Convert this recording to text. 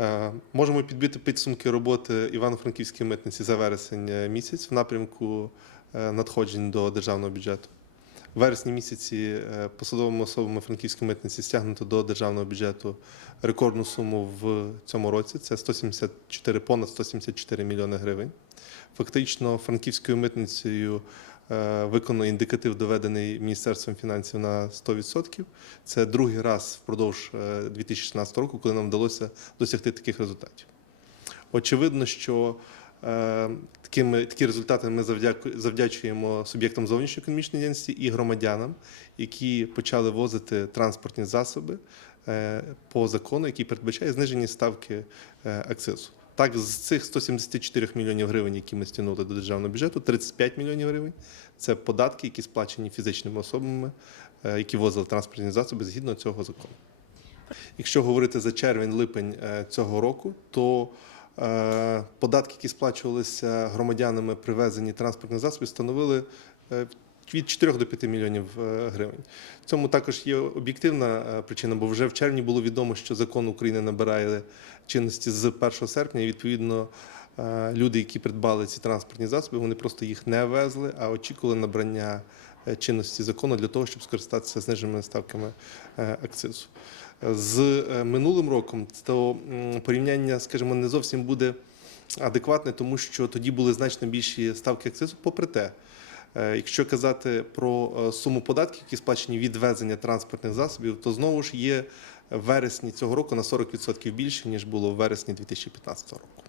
Е, Можемо підбити підсумки роботи Івано-Франківської митниці за вересень е, місяць в напрямку е, надходжень до державного бюджету. В вересні місяці посадовими особами Франківської митниці стягнуто до державного бюджету рекордну суму в цьому році. Це 174, понад 174 мільйони гривень. Фактично, франківською митницею виконано індикатив, доведений Міністерством фінансів на 100%. Це другий раз впродовж е, 2016 року, коли нам вдалося досягти таких результатів. Очевидно, що е, такими, такі результати ми завдячуємо суб'єктам зовнішньої економічної діяльності і громадянам, які почали возити транспортні засоби е, по закону, який передбачає знижені ставки е, акцизу. Так, з цих 174 мільйонів гривень, які ми стягнули до державного бюджету, 35 мільйонів гривень це податки, які сплачені фізичними особами, е, які возили транспортні засоби згідно цього закону. Якщо говорити за червень-липень е, цього року, то е, податки, які сплачувалися громадянами при везенні транспортних засобів, становили від 4 до 5 мільйонів е, гривень. В цьому також є об'єктивна е, причина, бо вже в червні було відомо, що закон України набирає чинності з 1 серпня. І відповідно е, люди, які придбали ці транспортні засоби, вони просто їх не везли, а очікували набрання чинності закону для того, щоб скористатися зниженими ставками акцизу. З минулим роком то порівняння, скажімо, не зовсім буде адекватне, тому що тоді були значно більші ставки акцизу. Попри те, якщо казати про е, суму податків, які сплачені від везення транспортних засобів, то знову ж є вересні цього року на 40% більше ніж було в вересні 2015 року.